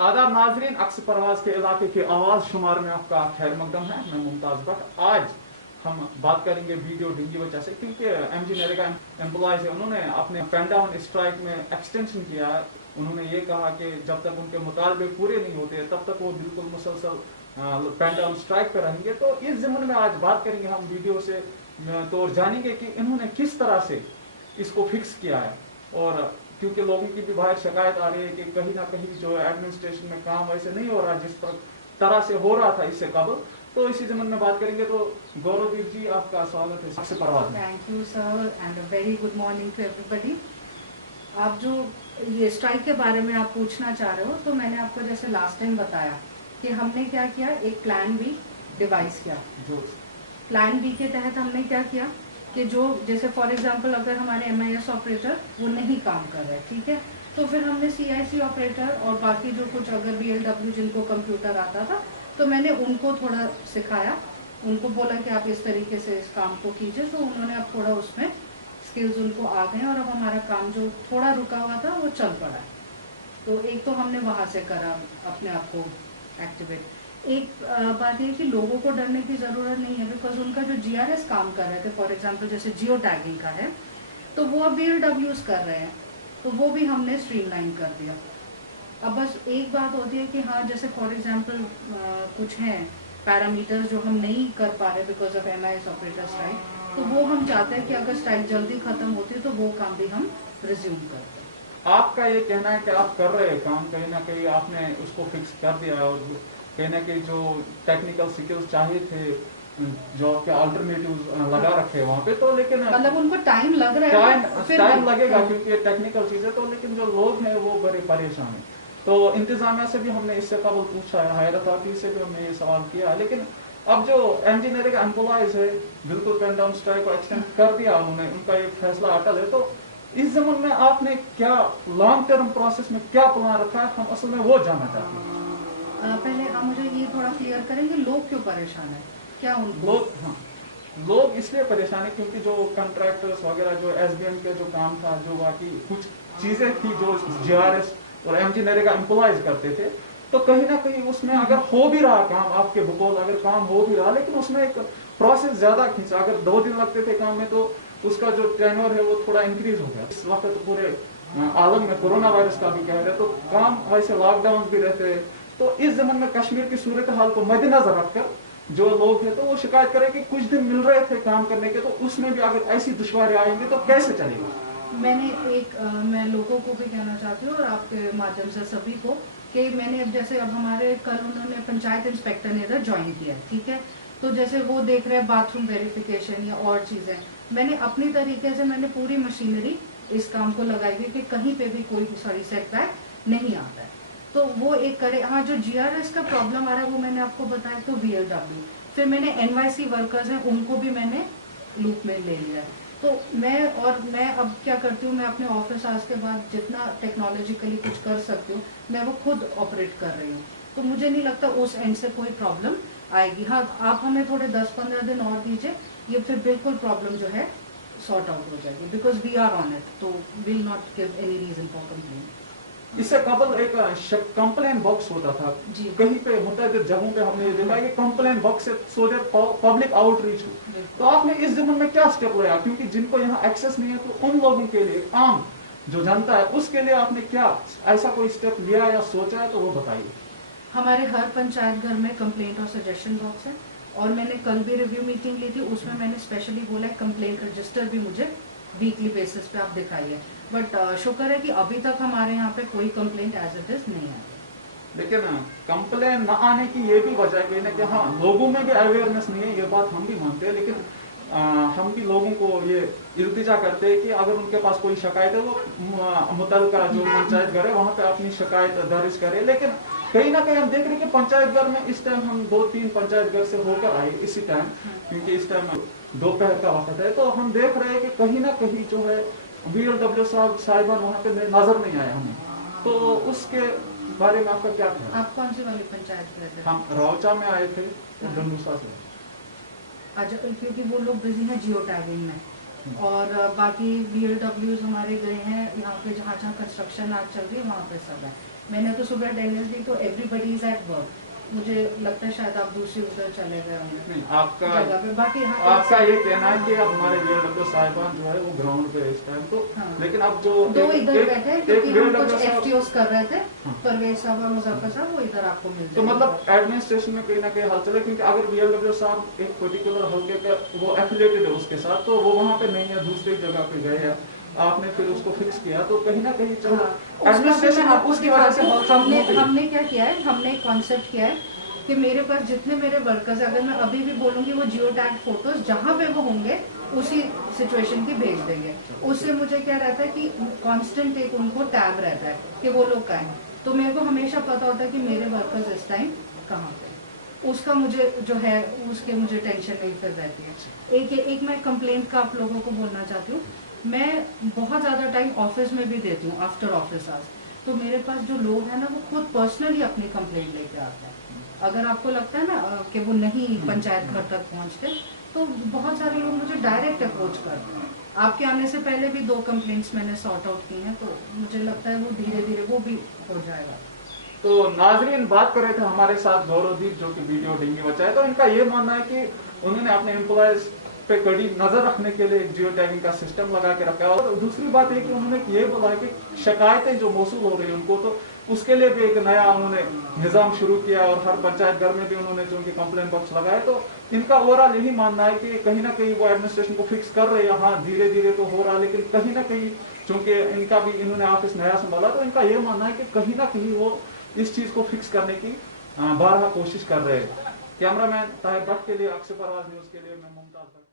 आदाब नाजरीन, अक्स परवाज के इलाके के आवाज शुमार में आपका खैर मकदम है। मैं मुमताज भट्ट। आज हम बात करेंगे वीडियो डिंग की वजह से, क्योंकि एमजी नरेगा एम्प्लॉयज है, उन्होंने अपने पेन डाउन स्ट्राइक में एक्सटेंशन किया है। उन्होंने ये कहा कि जब तक उनके मुतालबे पूरे नहीं होते तब तक वो बिल्कुल मुसलसल पेन डाउन स्ट्राइक पर रहेंगे। तो इस ज़मीन में आज बात करेंगे हम वीडियो से, तो जानेंगे कि इन्होंने किस तरह से इसको फिक्स किया है। और क्योंकि लोगों की भी बाहर शिकायत आ रही है कि कहीं ना कहीं जो एडमिनिस्ट्रेशन में काम वैसे नहीं हो रहा जिस तरह से हो रहा था इससे कबल। तो इसी जमन में बात करेंगे। तो गौरवदीप जी, आपका स्वागत है सबसे परवाज में। Thank you sir and very good morning to everybody. आप जो ये स्ट्राइक के बारे में आप पूछना चाह रहे हो, तो मैंने आपको जैसे लास्ट टाइम बताया कि हमने क्या किया, एक प्लान बी डिवाइस किया। प्लान बी के तहत हमने क्या किया कि जो जैसे फॉर एग्जांपल अगर हमारे MIS ऑपरेटर वो नहीं काम कर रहे, ठीक है, तो फिर हमने CIC ऑपरेटर और बाकी जो कुछ अगर BLW जिनको कंप्यूटर आता था, तो मैंने उनको थोड़ा सिखाया, उनको बोला कि आप इस तरीके से इस काम को कीजिए। तो उन्होंने अब थोड़ा उसमें स्किल्स उनको आ गए और अब हमारा काम जो थोड़ा रुका हुआ था वो चल पड़ा है। तो एक तो हमने वहां से करा अपने आप को एक्टिवेट। एक बात ये कि लोगों को डरने की जरूरत नहीं है, बिकॉज उनका जो GRS काम कर रहे थे, फॉर एग्जांपल जैसे जियो टैगिंग का है, तो वो अब BLWs कर रहे हैं, तो वो भी हमने स्ट्रीमलाइन कर दिया। अब बस एक बात होती है कि हाँ, जैसे फॉर एग्जांपल कुछ हैं पैरामीटर्स जो हम नहीं कर पा रहे because of MIS operator strike, तो वो हम चाहते हैं कि अगर स्ट्राइक जल्दी खत्म होती तो वो काम भी हम रिज्यूम करते हैं। आपका ये कहना है कि आप कर रहे हैं काम, कहीं ना कहीं आपने उसको फिक्स कर दिया और कहीं ना कहीं जो टेक्निकल स्किल्स चाहिए थे, जो आपके अल्टरनेटिव लगा रखे वहाँ पे, तो लेकिन मतलब उनको टाइम लग रहा है, टाइम लगेगा क्योंकि ये टेक्निकल चीज है। तो लेकिन जो लोग हैं वो बड़े परेशान हैं। तो इंतजामिया से भी हमने इससे कबल पूछा है, हायर अथॉरिटी से भी हमने ये सवाल किया है, लेकिन अब जो इंजीनियरिंग एम्प्लॉयज है बिल्कुल पेन डाउन स्ट्राइक को एक्सटेंड कर दिया उन्होंने, उनका ये फैसला अटल है। तो इस जमन में आपने क्या लॉन्ग टर्म प्रोसेस में क्या प्लान रखा है, हम असल में वो जानना चाहते हैं। पहले आप मुझे ये थोड़ा क्लियर करेंगे, लोग क्यों परेशान है, क्या उनको लोग इसलिए परेशान है क्योंकि जो कॉन्ट्रैक्टर्स वगैरह, जो SBM के जो काम था, जो बाकी कुछ चीजें थी जो GRS और MG नरेगा एम्प्लॉयज करते थे, तो कहीं ना कहीं उसमें अगर हो भी रहा काम आपके बकौल, अगर काम हो भी रहा, लेकिन उसमें एक प्रोसेस ज्यादा खींचा। अगर 2 दिन लगते थे काम में, तो उसका जो टेन्योर है वो थोड़ा इंक्रीज हो गया। इस वक्त तो पूरे आलम में कोरोना वायरस का भी कह रहे, तो काम वैसे लॉकडाउन भी रहते हैं। तो इस जमन में कश्मीर की सूरत हाल को मद्देनजर रखकर जो लोग हैं तो वो शिकायत करें कि कुछ दिन मिल रहे थे काम करने के, तो उसमें भी अगर ऐसी दुश्वारी आएंगे तो कैसे चलेगा। मैं लोगों को भी कहना चाहती हूँ और आपके माध्यम से सभी को कि मैंने अब जैसे अब हमारे कल उन्होंने पंचायत इंस्पेक्टर ने इधर ज्वाइन किया, ठीक है, तो जैसे वो देख रहे हैं बाथरूम वेरिफिकेशन या और चीजें, मैंने अपनी तरीके से मैंने पूरी मशीनरी इस काम को लगाई हुई कि कहीं पे भी कोई सेटबैक नहीं आता है, तो वो एक करे। हाँ, जो GRS का प्रॉब्लम आ रहा है वो मैंने आपको बताया, तो BLW, फिर मैंने NYC वर्कर्स हैं उनको भी मैंने लूप में ले लिया है। तो मैं अब क्या करती हूँ, मैं अपने ऑफिस आवर्स के बाद जितना टेक्नोलॉजिकली कुछ कर सकती हूँ मैं वो खुद ऑपरेट कर रही हूँ, तो मुझे नहीं लगता उस एंड से कोई प्रॉब्लम आएगी। हाँ, आप हमें थोड़े 10-15 दिन और दीजिए, ये फिर बिल्कुल प्रॉब्लम जो है सॉर्ट आउट हो जाएगी, because we are on it, तो will not give any reason for complain. इससे कबल एक कंप्लेन बॉक्स होता था, कहीं पे मुतअद्दिद जगहों पे हमने ये देखा कि कंप्लेन बॉक्स से सो दैट पब्लिक आउटरीच हो। तो आपने इस जमन में क्या स्टेप लिया, क्योंकि जिनको यहाँ एक्सेस नहीं है, तो उन लोगों के लिए, आम जो जनता है उसके लिए आपने क्या ऐसा कोई स्टेप लिया या सोचा है, तो वो बताइए। हमारे हर पंचायत घर में कंप्लेंट और सजेशन बॉक्स है, और मैंने कल भी रिव्यू मीटिंग ली थी, उसमें मैंने स्पेशली बोला है कंप्लेंट रजिस्टर भी मुझे वीकली बेसिस पे आप दिखाइए। बट शुक्र है कि अभी तक हमारे यहाँ पे कोई कंप्लेंट एज इट इज नहीं आई। लेकिन कंप्लेन न आने की ये भी वजह है कि हाँ, लोगों में भी अवेयरनेस नहीं है, ये बात हम भी मानते हैं, लेकिन हम भी लोगों को ये इल्तिजा करते हैं कि अगर उनके पास कोई शिकायत है वो मुतल्लिका जो पंचायत घर है वहाँ पे अपनी शिकायत दर्ज करे। लेकिन कहीं ना कहीं हम देख रहे हैं कि पंचायत घर में इस टाइम हम 2-3 पंचायत घर से होकर आए इसी टाइम, क्योंकि इस टाइम दोपहर का वक्त है, तो हम देख रहे हैं कि कहीं ना कहीं जो है BLW साहिबान वहाँ पे नजर नहीं आया हमें। तो उसके बारे में आपका क्या ख्याल? आप कौन सी वाली पंचायत में थे? हम रौचा में आए थे, डंडूसा से। अच्छा, क्योंकि वो लोग बिजी हैं जियो टैगिंग में, और बाकी BLWs हमारे गए हैं यहाँ पे, जहाँ जहाँ कंस्ट्रक्शन आज चल रही है वहाँ पे सब है। मैंने तो सुबह अटेंडेंस दी तो एवरीबडी इज एट वर्क। मुझे लगता है शायद आप दूसरी उधर चले गए होंगे नहीं, आपका जगह पे। बाकी आपका ये कहना है कि अब हमारे VLW साहिबान जो है वो ग्राउंड पे इस टाइम तो हाँ। लेकिन अब जो दो इधर बैठे हैं क्योंकि हम कुछ VLW साहब FTOs कर रहे थे। हाँ। परवेज साहब और मुजफ्फर साहब वो इधर आपको मिल तो जाएंगे। मतलब एडमिनिस्ट्रेशन में कहीं ना कहीं हलचल है, क्योंकि अगर VLW साहब एक पर्टिकुलर हल्के का वो एफिलिएटेड है उसके साथ तो वो वहाँ पे नहीं है, दूसरी जगह पे गए हैं, आपने फिर उसको फिक्स किया तो कहीं ना कहीं चलो एडमिनिस्ट्रेशन हाँ, उसकी वजह से हमने क्या किया है, हमने एक कॉन्सेप्ट किया है कि मेरे पास जितने मेरे वर्कर्स, अगर मैं अभी भी बोलूंगी वो जियो टैग फोटोज जहाँ पे वो होंगे उसी सिचुएशन की भेज देंगे। उससे मुझे क्या रहता है कि कांस्टेंट एक उनको टैब रहता है कि वो लोग कहाँ हैं, तो मेरे को हमेशा पता होता है कि मेरे वर्कर्स इस टाइम कहाँ पे। उसका मुझे जो है उसके मुझे टेंशन नहीं फिर रहती है। एक मैं कंप्लेंट का आप लोगों को बोलना चाहती हूँ, मैं बहुत ज्यादा टाइम ऑफिस में भी देती हूँ आफ्टर ऑफिस आवर्स, तो मेरे पास जो लोग हैं ना वो खुद पर्सनली अपनी कंप्लेंट लेके आते हैं। अगर आपको लगता है ना कि वो नहीं पंचायत घर तक पहुंचते, तो बहुत सारे लोग मुझे डायरेक्ट अप्रोच करते हैं। आपके आने से पहले भी 2 कंप्लेंट्स मैंने सॉर्ट आउट की हैं, तो मुझे लगता है वो धीरे धीरे वो भी हो जाएगा। तो नाजरीन बात कर रहे थे हमारे साथ गौरवदीप जो कि वीडियो डेंगी बचाए, तो इनका ये मानना है कि उन्होंने अपने एम्प्लॉयज पे कड़ी नजर रखने के लिए जियो टैगिंग का सिस्टम लगा के रखा है। और दूसरी बात है कि उन्होंने ये बोला है कि शिकायतें जो मौसूल हो रही है उनको, तो उसके लिए भी एक नया उन्होंने निजाम शुरू किया और हर पंचायत घर में भी उन्होंने चूंकि कंप्लेंट बॉक्स लगाए। तो इनका ओवरऑल यही मानना है कि कहीं ना कहीं वो एडमिनिस्ट्रेशन को फिक्स कर रहे हैं। हाँ, धीरे धीरे तो हो रहा है, लेकिन कहीं ना कहीं चूंकि इनका भी इन्होंने ऑफिस नया संभाला, तो इनका ये मानना है कि कहीं ना कहीं वो इस चीज को फिक्स करने की बारहा कोशिश कर रहे हैं। कैमरामैन ताहिर भट्ट के लिए, अक्षय परवाज न्यूज के लिए मैं मुमताज।